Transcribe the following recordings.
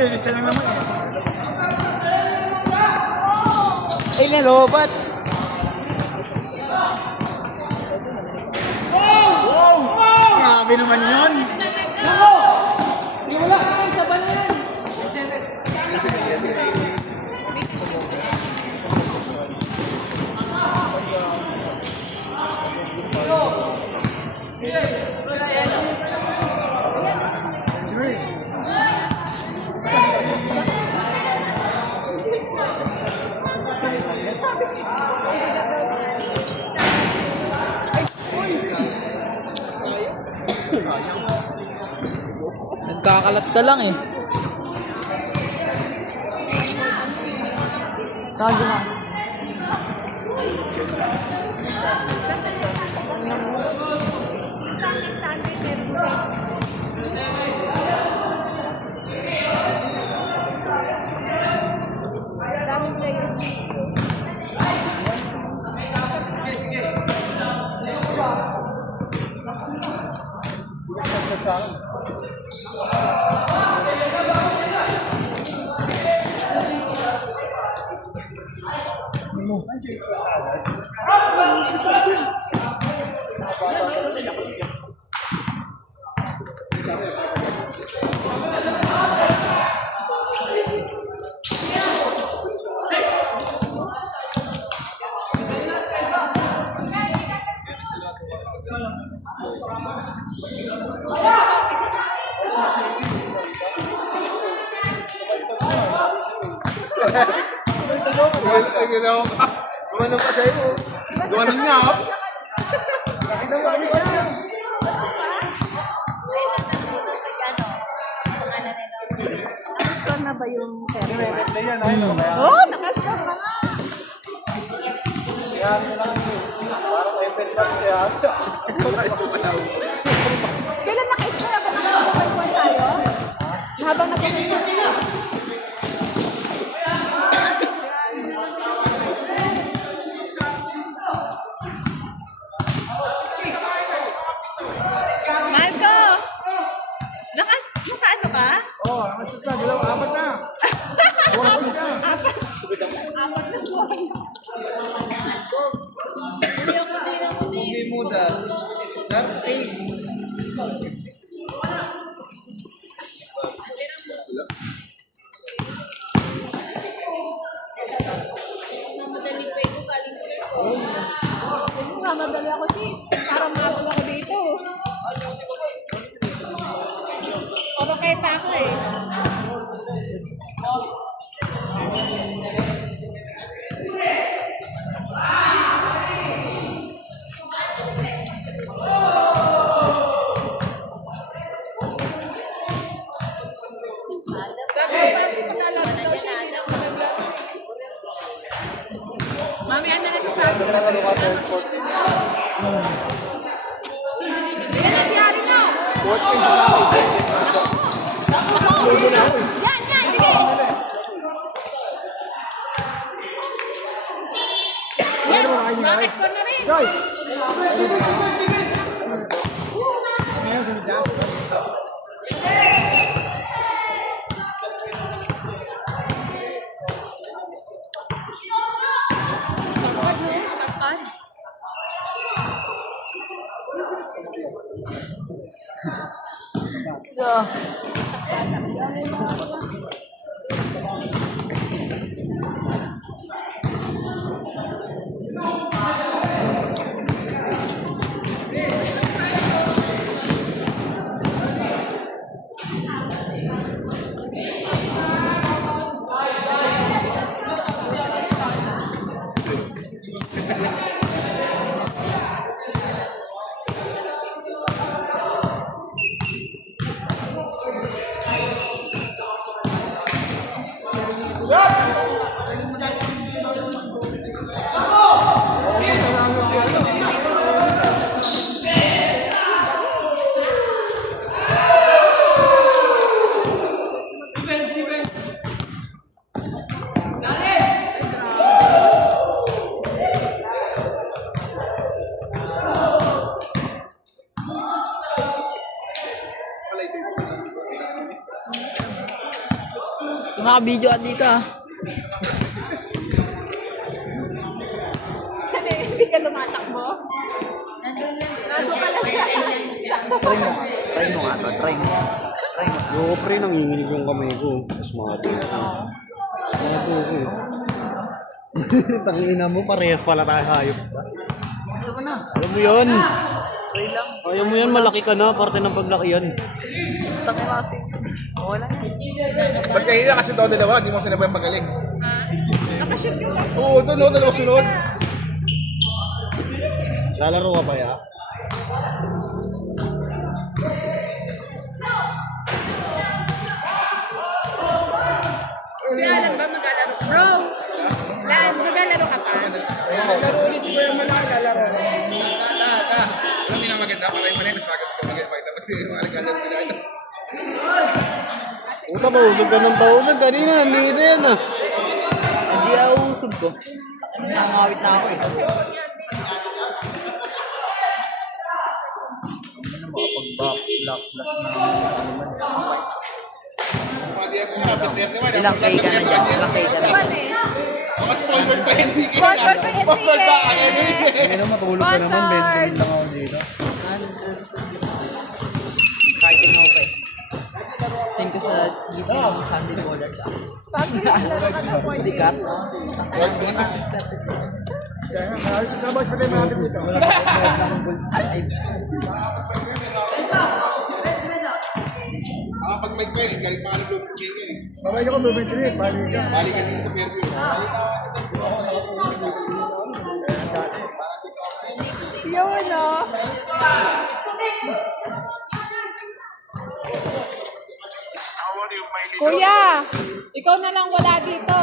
Lilista lang naman eh. Ay, nalobat. Wow! Grabe naman yun. Wala ka kayo sa balan. Nagkakalat ka lang eh. Tago na. Gumano pa sa'yo. Gumano nga. Nakita mo kami siya. Nakascore na ba yung pera? Oo, Nakascore na nga. Kaya ano lang yun. Parang effect lang siya. Kailan naka-score ako? Nakakapagpuan tayo? Habang nag-score. Marco! Naka-ano ka? Oo, nakashoot na. Dalawa, apat na. Apat na buwan. Hindi mo dahil. That face. Madali ako sis. Parang mabal ako dito. Okay pa ako eh. Mami, ano na sa sabi? Yan na si Ari na. Yan, sige. Yan, makascore na rin. Naka-video ka dito ah. Hindi ka lumatakbo. Nandun lang. Nandun ka lang. Try mo nga to, try mo. Oo, pre, nanginginig yung kamay ko. Asmado. Asmado ko eh. Tangina mo, parehas pala tayo hayop. Gusto ko na. Alam mo yun? Try lang. Ayaw mo yan, malaki ka na. Parte ng paglaki yan. Taki na kasi. Wala na. Ba't kanina kasi daw dalawa, di mo sinabi ang magaling. Nakashoot yung Oo, ito no, dalawa sunod. Lalaro ka ba ya? Si Alan ba maglalaro? Bro! Lan, maglalaro ka pa? Laro ulit si Kuya Manang, lalaro. Alam mo yung maganda, parang yung manay, struggle sa maganda. Tapos yung mga nagkalat sila. Puta, mahusog ka ng pahusog. Kanina, hindi din ah. Hindi ako usog ko. Nangawit na ako eh. Ilang pay ka na dyan? Ilang pay ka na? Mga sponsored pa hindi ka Sponsor pa yung Sponsored pa ka Kanina, matulog ka naman. Sponsored! 20 lang ako dito. Kahit yung ako eh. Send ko sa GP ng Sunday Bowlers ah. Pag naglalaro ka na, boy. Sikat. Tapos pa tayo natin dito. Ay, Pag may pwede, galing pa ka ng Bloomberg eh. Babay ko bumitilit, balik ka. Balik ka din sa Fairview. Yun, no? Kuya, ikaw na lang wala dito.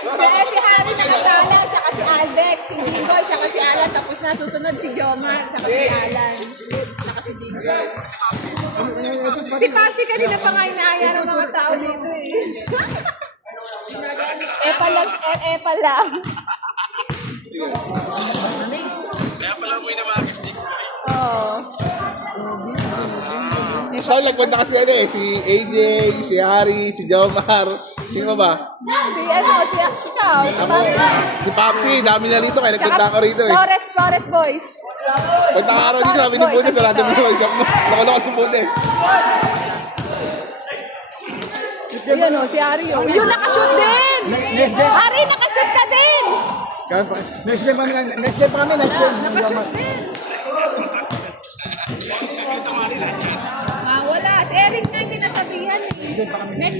Si Harry nakasala, tsaka si Aldex, si Dingoy, tsaka si Alan, tapos na susunod si Jomar, tsaka si Alan, tsaka si Dingoy. Si Patsy kanina pa nga inaaya ng mga tao dito eh. Epa lang, epa lang. Oo. So, nagpunta kasi ano eh, si AJ, si Harry, si Jomar, sino ba? Si ano, si ikaw, si Patsy. Si Papsi, dami na rito, kaya nagpunta ako rito eh. Flores Boys. Punta ka rin dito, sabi ni Puno, sarado mo yung shop mo. Nakulokot si Puno eh. Ayan o, si Ari o. Yun, nakashoot din! Next game. Ari, nakashoot ka din! Next game kami, next game kami, next game. Nakashoot din! Ah, wala. Si Eric na hindi nasabihan eh. Next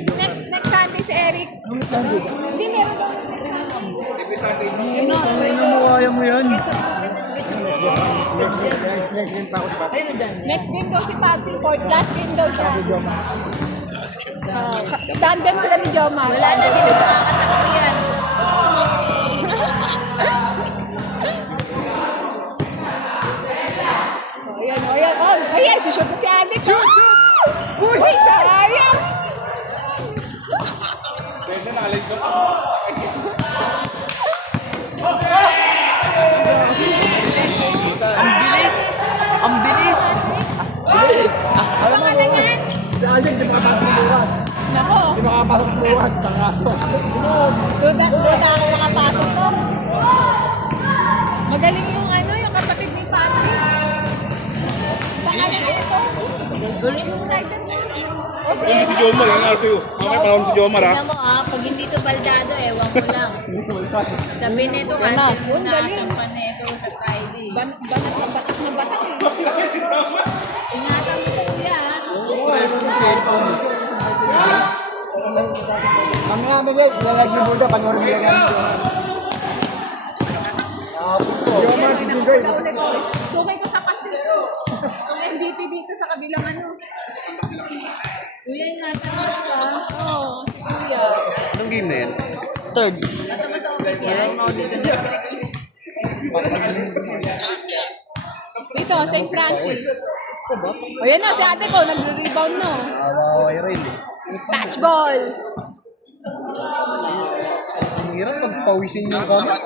Sunday si Eric. Hindi, meron daw next Sunday. Ay, namukaya mo yan. Next game pa ako sa Pati. Next game daw si Patsy. Last game daw siya. Tandem sila ni Joma. Wala na, hindi na makakatakbo yan. Ayan, ayan, oh. Ayan, sushoot na si Alex. Shoot! Uy, sayang! Pwede na, alig ko. ang bilis! Ang pangalan yan? Si Alden, di makapasok bukas. Nako, Di makapasok bukas, tangaso. doon ako makapasok to. Magaling yung ano, yung kapatid ni Patsy. Pangalan niya ito. Galing yung rider mo. Hindi si Jomar, yung nga sa'yo. Mamaya panahon si Jomar ha. Tignan mo pag hindi to baldado, ewan ko lang. Sabi nito, Ganas. cancel na, Galing. sampa na ito sa Friday. Batak na batak eh. Ingatan mo to kuya, ha? Parehas ko yung cellphone. Mamaya mo guys, lalag sa Buda, panoorin mo lang yan. Yoma, titugay. Sukay ko sa pastil ko. Yung MVP dito sa kabilang ano. Kuya, ingatan mo ka. Oo, kuya. Anong game na yan? Third. Yan. Dito, St. Francis. O yan na, si ate ko, nagre-rebound no. Awaway rin eh. Touch ball. Ang hirap pagpawisin yung kamay.